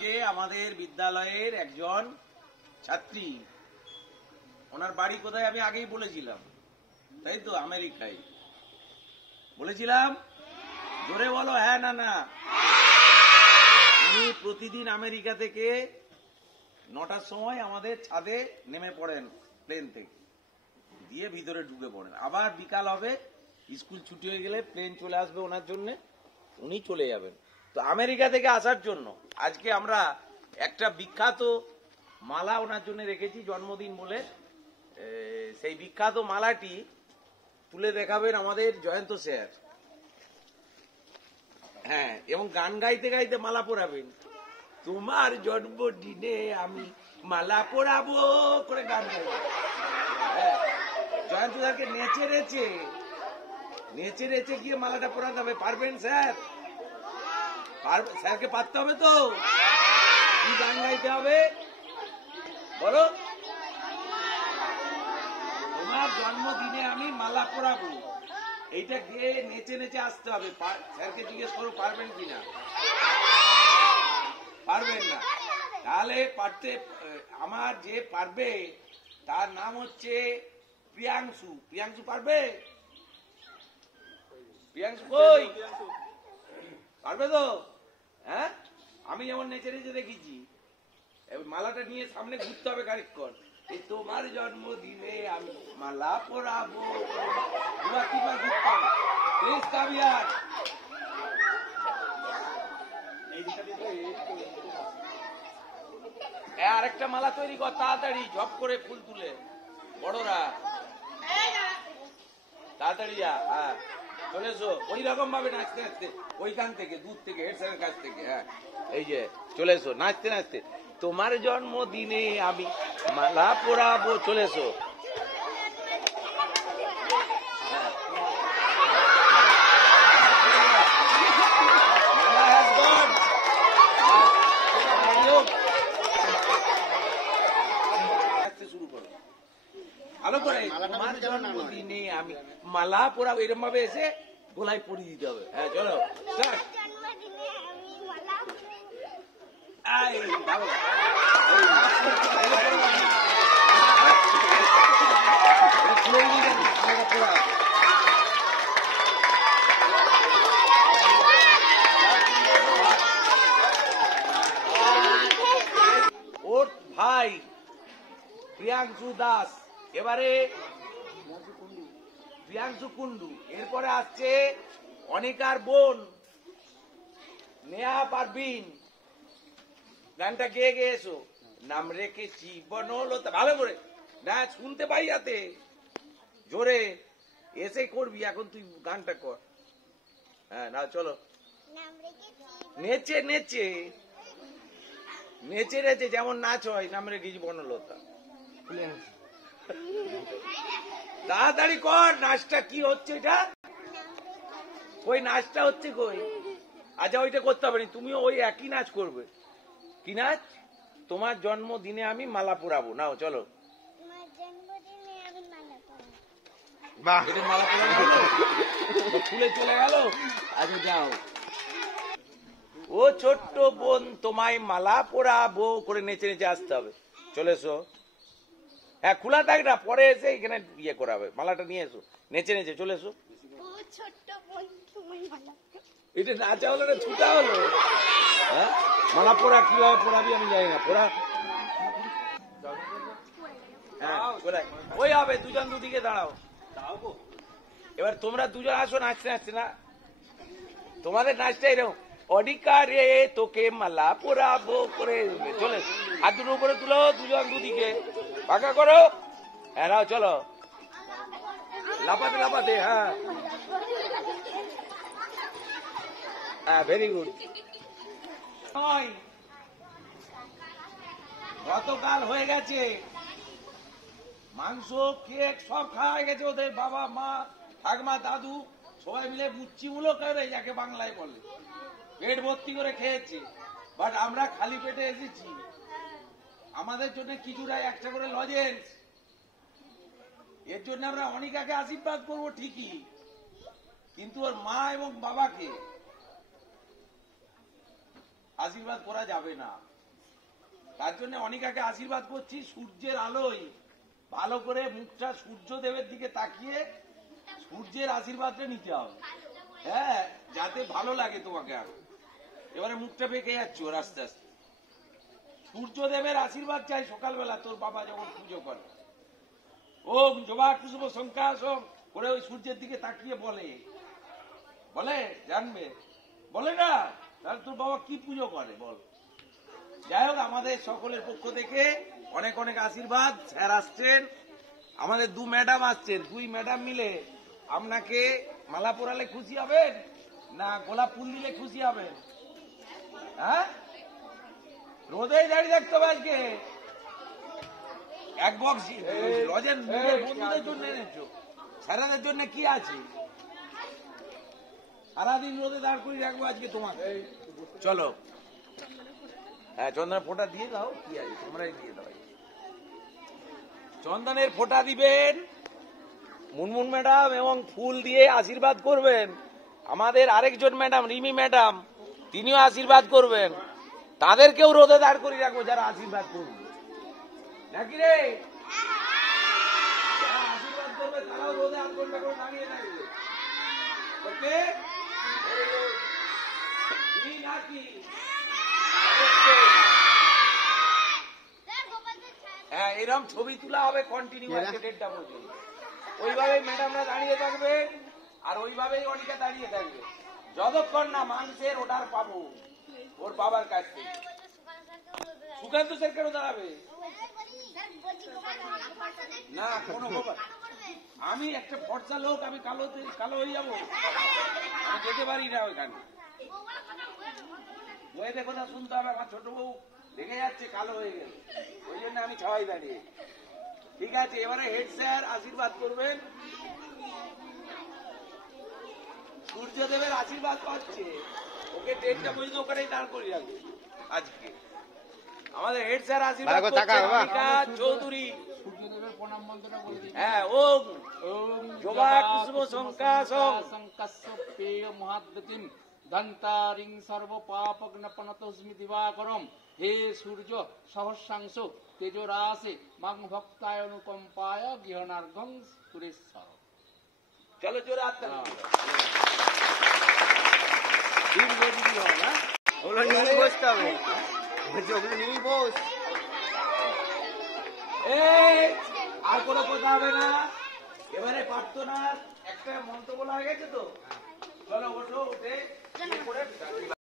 আজকে আমাদের বিদ্যালয়ের একজন ছাত্রী, ওনার বাড়ি কোথায় আমি আগেই বলেছিলাম, তাই তো? আমেরিকায় বলেছিলাম। জোরে বলো হ্যাঁ না না। উনি প্রতিদিন আমেরিকা থেকে 9টার সময় আমাদের ছাদে নেমে পড়েন প্লেন থেকে, দিয়ে ভিতরে ঢুকে পড়েন। আবার বিকাল হবে, স্কুল ছুটি হয়ে গেলে প্লেন চলে আসবে ওনার জন্য, উনি চলে যাবেন। তো আমেরিকা থেকে আসার জন্য আজকে আমরা একটা বিখ্যাত মালা ওনার জন্য রেখেছি জন্মদিন বলে। সেই বিখ্যাত মালাটি তুলে দেখাবেন আমাদের জয়ন্ত স্যার। হ্যাঁ, এবং গান গাইতে গাইতে মালা পরাবেন। তোমার জন্মদিনে আমি মালা পরাবো করে গান গাইব। জয়ন্ত স্যারকে নেচে নেচে গিয়ে মালাটা পরাতে হবে। পারবেন স্যার? স্যারকে পারতে হবে তো? কি গান গাইতে হবে বলো? তোমার জন্মদিনে আমি মালা পরাবো, এইটা গিয়ে নেচে নেচে আসতে হবে। স্যারকে জিজ্ঞেস করো পারবেন কিনা। পারবেন না? তাহলে পারতে, আমার যে পারবে তার নাম হচ্ছে প্রিয়াংশু। প্রিয়াংশু পারবে? প্রিয়াংশু কই? পারবে তো? হ্যাঁ, আমি যেমন নেচে নেচে দেখেছি। মালাটা নিয়ে সামনে ঘুরতে হবে খানিকক্ষণ। এই তোমার জন্মদিনে আমি মালা পরাবো, কিবার ঘুরতে হবে। প্লিজ কাবিয়ার আরেকটা মালা তৈরি কর তাড়াতাড়ি, ঝপ করে ফুল তুলে বড়রা তাড়াতাড়ি যা। হ্যাঁ, চলে এসো ওই রকম ভাবে নাচতে নাচতে, ওইখান থেকে দূর থেকে হেড স্যারের কাছ থেকে। হ্যাঁ, এই যে চলে এসো নাচতে নাচতে। তোমার জন্মদিনে আমি মালা পরাবো, চলে এসো। শুরু করো ভালো করে। তোমার জন্মদিনে আমি মালা পরাবো, এরকম ভাবে এসে গোলায় পরিয়ে দিতে হবে। হ্যাঁ চলো। ওর ভাই প্রিয়াংশু দাস, এবারে প্রিয়াংশু কুন্ডু, এরপরে আসছে অনিকার বোন নেহা পারভিন। গানটা গেয়ে গেয়ে এসো। নাম রেখেছি বনলতা, ভালো করে না শুনতে পাই যাতে জোরে এসে করবি। এখন তুই গানটা কর। হ্যাঁ না চলো। নেচে নেচে নেচে নেচে যেমন নাচ হয়, নাম রেখেছি বনলতা। তাড়াতাড়ি কর। নাচটা কি হচ্ছে এটা? ওই নাচটা হচ্ছে কই? আচ্ছা ওইটা করতে হবে না, তুমিও ওই একই নাচ করবে। কি নাচ? তোমার জন্মদিনে আমি মালা পরাবো। নাও চলো। মালা পরাবো, ফুলে চলে গেল। আচ্ছা যাও। ও ছোট্ট বোন তোমায় মালা পরাবো করে নেচে নেচে আসতে হবে। চলে এসো। হ্যাঁ খোলা থাক না, পরে এসে এখানে ইয়ে করাবে। মালাটা নিয়ে এসো, নেচে নেচে চলে এসো। এটা নাচা হলো না, ছুটা হলো। হ্যাঁ, মালা পরা কিভাবে পড়াবি আমি জানি না। পড়া ওই হবে, দুজন দুদিকে দাঁড়াও। এবার তোমরা দুজন আসো নাচতে নাচতে। না তোমাদের নাচটা এরকম, অধিকারে তোকে মালা পরাবো করে চলে। হাত দুটো উপরে তুলো, দুজন দুদিকে ফাঁকা করো। হ্যাঁ নাও চলো, লাপাতে লাপাতে। হ্যাঁ হ্যাঁ, ভেরি গুড। গতকাল হয়ে গেছে মাংস, কেক সব খাওয়া গেছে। ওদের বাবা মা ঠাকমা দাদু সবাই মিলে মুচ্ছি মুলো করে, যাকে বাংলায় বলে, পেট ভর্তি করে খেয়েছে। বাট আমরা খালি পেটে এসেছি। আমাদের জন্য কিছুটা একটা করে লজেন্স। এর জন্য আমরা অনিকাকে আশীর্বাদ করবো ঠিকই, কিন্তু ওর মা এবং বাবাকে আশীর্বাদ করা যাবে না। তার জন্য অনেকাকে আশীর্বাদ করছি সূর্যের আলোয় ভালো করে মুখটা সূর্যদেবের দিকে তাকিয়ে সূর্যের আশীর্বাদটা নিতে হবে। হ্যাঁ, যাতে ভালো লাগে তোমাকে। আরো এবারে মুখটা বেঁকে যাচ্ছ আস্তে আস্তে। সূর্যদেবের আশীর্বাদ চাই সকালবেলা তোর বাবা যখন পুজো করে। ওম জবা কুসুম শঙ্কাসম করে ওই সূর্যের দিকে তাকিয়ে বলে জানবে, বলে না তাহলে তোর বাবা কি পুজো করে বল। যাই হোক, আমাদের সকলের পক্ষ থেকে অনেক অনেক আশীর্বাদ। স্যার আসছেন, আমাদের 2 ম্যাডাম আসছেন। 2 ম্যাডাম মিলে আপনাকে মালা পরালে খুশি হবেন না গোলাপ ফুল দিলে খুশি হবেন? হ্যাঁ, রোদেই দাঁড়িয়ে থাকতে হবে আজকে। এক বক্স লজেন বন্ধুদের জন্য এনেছো, স্যারাদের জন্য কি আছে? সারাদিন রোদে দাঁড় করে রাখবো আজকে তোমাকে। চলো, হ্যাঁ, চন্দনের ফোঁটা দিয়ে দাও। কি আছে, তোমরাই দিয়ে দাও। চন্দনের ফোঁটা দিবেন মুনমুন ম্যাডাম এবং ফুল দিয়ে আশীর্বাদ করবেন। আমাদের আরেকজন ম্যাডাম রিমি ম্যাডাম, তিনিও আশীর্বাদ করবেন। তাদেরকেও রোদে দাঁড় করে রাখবো যারা আশীর্বাদ করবে, নাকি রে? যারা আশীর্বাদ করবে তারাও রোদে 8 ঘন্টা করে দাঁড়িয়ে থাকবে। ওকে, নাকি? হ্যাঁ, এরকম ছবি তোলা হবে কন্টিনিউ আজকে 1:30টা পর্যন্ত। ওইভাবে ম্যাডামরা দাঁড়িয়ে থাকবে আর ওইভাবেই অনেকে দাঁড়িয়ে থাকবে যতক্ষণ না মাংসের অর্ডার পাবো ওর বাবার কাছ থেকে। সুকান্ত স্যার কেন দাঁড়াবে না? কোনো খবর, আমি একটা ফর্সা লোক, আমি কালো হয়ে যাবো? আমি যেতে পারি না ওইখানে। বইয়ের কথা শুনতে হবে। আমার ছোট বউ রেগে যাচ্ছে, কালো হয়ে গেল, ওই জন্য আমি ছাওয়াই দাঁড়িয়ে। ঠিক আছে, এবারে হেড স্যার আশীর্বাদ করবেন। সূর্যদেবের আশীর্বাদ পাচ্ছে, ওকে 1:30টা পর্যন্ত ওখানেই দাঁড় করে রাখবে আজকে। আমাদের হেড স্যার আশীর্বাদ করছেন চৌধুরী। সূর্যদেবের প্রণাম মন্ত্রটা বলে দিই। হ্যাঁ, ওম জবা কুসুম শঙ্কাসম শঙ্কাস্য পেয় মহাদ্যতিম দন্তারিং সর্ব পাপগ্নপনতস্মি দিবাকরম। হে সূর্য সহস্রাংশ তেজরাসে মাং ভক্তায় অনুকম্পায় গৃহনার্ঘং সুরেশ্বর। চলো জোরে হাত তালি। ওগুলো নিয়ে বসতে হবে, ওগুলো নিয়ে বস। আর কোনো কথা হবে না। এবারে পারতো না, একটা মন্ত্র বলা হয়ে গেছে তো। চলো ওঠো, উঠে